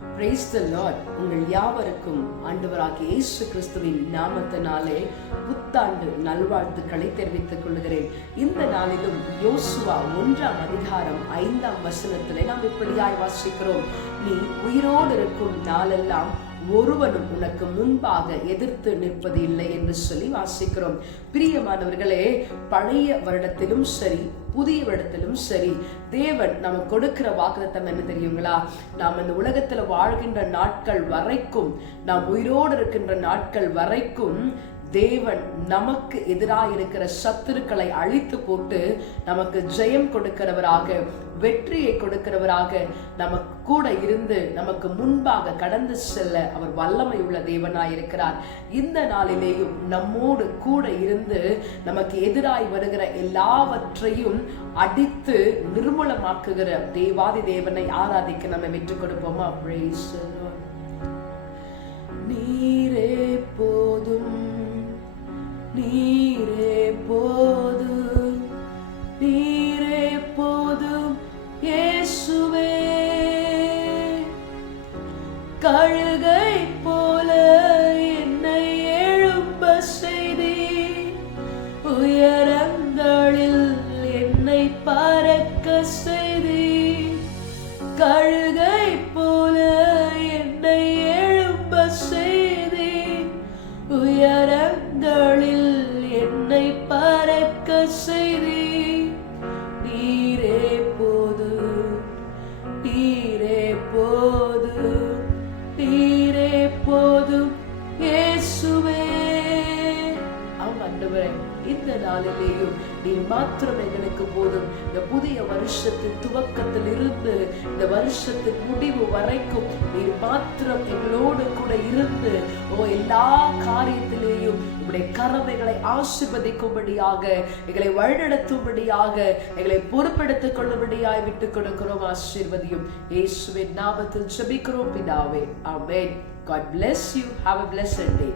Praise the Lord. உங்கள் யாவருக்கும் ஆண்டவராகிய இயேசு கிறிஸ்துவின் நாமத்தினாலே புத்தாண்டு நல்வாழ்த்துக்களை தெரிவித்துக் கொள்கிறேன். இந்த நாளிலும் யோசுவா 1ஆம் அதிகாரம் 5ஆம் வசனத்திலே நாம் இப்படியாய் வாசிக்கிறோம். நீ உயிரோடு இருக்கும் நாளெல்லாம் ஒருவனும் உனக்கு முன்பாக எதிர்த்து நிற்பது இல்லை என்று சொல்லி வாசிக்கிறோம். பிரியமானவர்களே, பழைய வருடத்திலும் சரி புதிய வருடத்திலும் சரி தேவன் நமக்கு கொடுக்கிற வாக்குத்தத்தம் என்ன தெரியுங்களா? நாம் இந்த உலகத்துல வாழ்கின்ற நாட்கள் வரைக்கும், நாம் உயிரோடு இருக்கின்ற நாட்கள் வரைக்கும் தேவன் நமக்கு எதிராக இருக்கிற சத்துருக்களை அழித்து போட்டு நமக்கு ஜெயம் கொடுக்கிறவராக, வெற்றியை கொடுக்கிறவராக, நமக்கு கூட இருந்து நமக்கு முன்பாக கடந்து செல்ல அவர் வல்லமை உள்ள தேவனாய் இருக்கிறார். இந்த நாளிலேயும் நம்மோடு கூட இருந்து நமக்கு எதிராய் வருகிற எல்லாவற்றையும் அடித்து நிர்மூலமாக்குகிற தேவாதி தேவனை ஆராதிக்க நம்ம விட்டுக் கொடுப்போமா? Praise the Lord. நீரே போதும், நீரே போதும், நீரே போதும் இயேசுவே. கழுகை போல என்னை எழும்ப செய்தீர், உயரங்களில் என்னை பறக்க செய்தீர். கழுகை போல என்னை எழும்ப செய்தீர், உயரங்களில் என்னை பறக்க செய்தீர். நீரே போதும், நீரே போதும், நீரே போதும் இயேசுவே. ஆண்டவரே, இந்த நாளிலேயும் நீர் மாத்திரம் எங்களுக்கு போதும். இந்த புதிய வருஷத்தின் துவக்கத்தில் இருந்து இந்த வருஷத்தின் முடிவு வரைக்கும் நீர் மாத்திரம் எங்களோடு கூட இருந்து எல்லா காரியத்திலேயும் உங்களுடைய கரமைகளை ஆசீர்வதிக்கும்படியாக, எங்களை வழிநடத்தும்படியாக, எங்களை பொறுப்பெடுத்துக் கொள்ளும்படியாய் விட்டுக் கொடுக்கிறோம். ஆசீர்வதியும். இயேசுவின் நாமத்தில் ஜெபிக்கிறோம் பிதாவே. ஆமென். God bless you. Have a blessed day.